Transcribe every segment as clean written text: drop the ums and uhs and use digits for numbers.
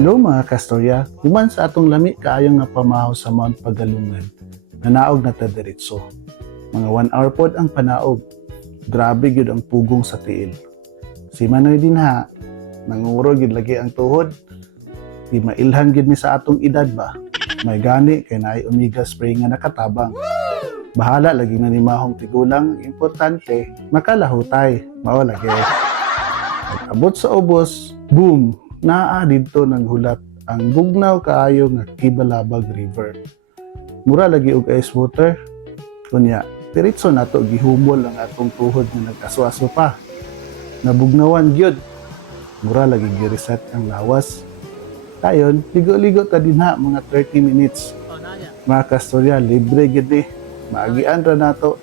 Hello mga kastorya, human sa atong lami kaayong nga pamahaw sa Mount Pagalungan, nanaog na ta diretso. Mga 1 hour pod ang panaog, grabe gyud ang pugong sa tiil. Si Manoy din ha, nanguro gyud lagi ang tuhod, di mailhan gyud ni sa atong edad ba. May gani kay naay omega spray nga nakatabang. Bahala lagi na ni mahong tigulang, importante makalahutay, mao lagi. Abot sa ubos, boom! Naa dito ng hulat ang bugnaw kaayo nga Kibalabag River. Mura lagi og ice water. Kunya, diretso nato gihumol ang atong tuhod nga nagkaswaso pa. Nabugnawan gyud. Mura lagi gi-reset ang lawas. Dayon, ligo-ligo ta dinha mga 30 minutes. Mga kastorya, libre gyud ni. Maagian ra nato.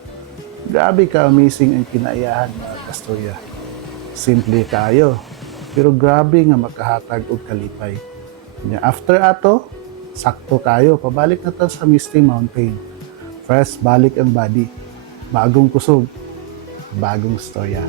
Grabe ka amazing ang kinaiyahan mga kastorya. Simple kayo. Pero grabe nga makahatag og kalipay. After ato, sakto kayo, pabalik na ta sa Misty Mountain. First, balik ang body. Bagong kusog, bagong storya.